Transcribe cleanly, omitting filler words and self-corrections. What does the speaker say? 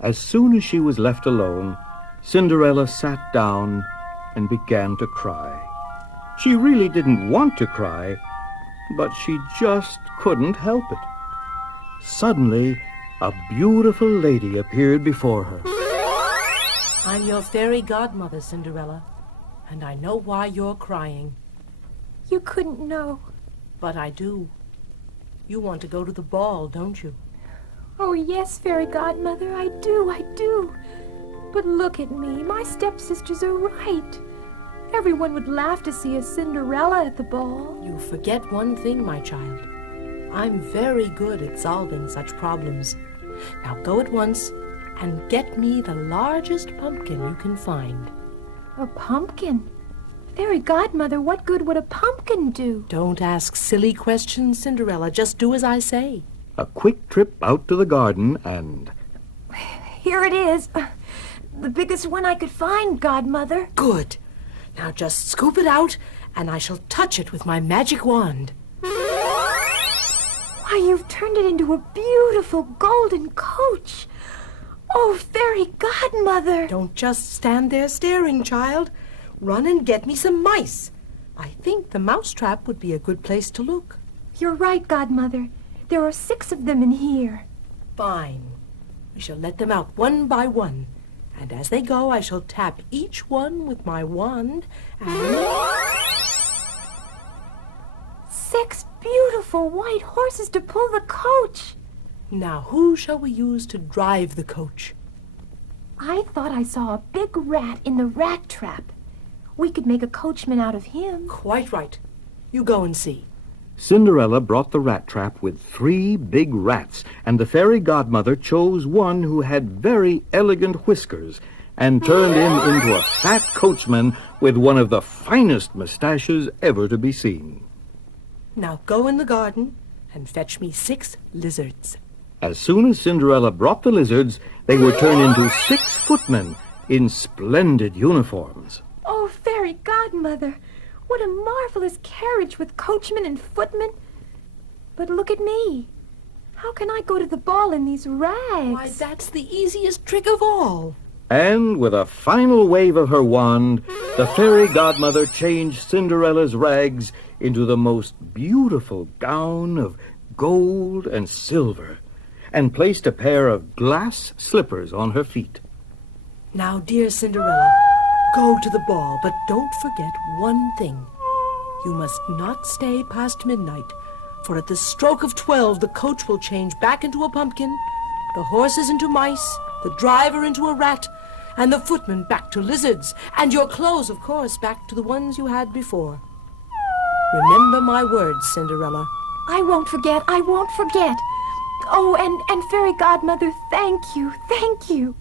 As soon as she was left alone, Cinderella sat down and began to cry. She really didn't want to cry, but she just couldn't help it. Suddenly, a beautiful lady appeared before her. I'm your fairy godmother, Cinderella, and I know why you're crying. You couldn't know. But I do. You want to go to the ball, don't you? Oh, yes, fairy godmother, I do. But look at me. My stepsisters are right. Everyone would laugh to see a Cinderella at the ball. You forget one thing, my child. I'm very good at solving such problems. Now go at once and get me the largest pumpkin you can find. A pumpkin? Fairy godmother, what good would a pumpkin do? Don't ask silly questions, Cinderella. Just do as I say. A quick trip out to the garden and... Here it is. The biggest one I could find, godmother. Good. Now just scoop it out, and I shall touch it with my magic wand. Why, you've turned it into a beautiful golden coach. Oh, fairy godmother. Don't just stand there staring, child. Run and get me some mice. I think the mousetrap would be a good place to look. You're right, godmother. There are 6 of them in here. Fine. We shall let them out one by one. And as they go, I shall tap each one with my wand and... 6 beautiful white horses to pull the coach. Now, who shall we use to drive the coach? I thought I saw a big rat in the rat trap. We could make a coachman out of him. Quite right. You go and see. Cinderella brought the rat trap with 3 big rats, and the fairy godmother chose one who had very elegant whiskers and turned him into a fat coachman with one of the finest mustaches ever to be seen. Now go in the garden and fetch me 6 lizards. As soon as Cinderella brought the lizards, they were turned into 6 footmen in splendid uniforms. Oh, fairy godmother, what a marvelous carriage with coachman and footmen. But look at me. How can I go to the ball in these rags? Why, that's the easiest trick of all. And with a final wave of her wand, the fairy godmother changed Cinderella's rags into the most beautiful gown of gold and silver, and placed a pair of glass slippers on her feet. Now, dear Cinderella, go to the ball, but don't forget one thing. You must not stay past midnight, for at the stroke of 12 the coach will change back into a pumpkin, the horses into mice, the driver into a rat, and the footman back to lizards, and your clothes, of course, back to the ones you had before. Remember my words, Cinderella. I won't forget. Oh, and fairy godmother, thank you.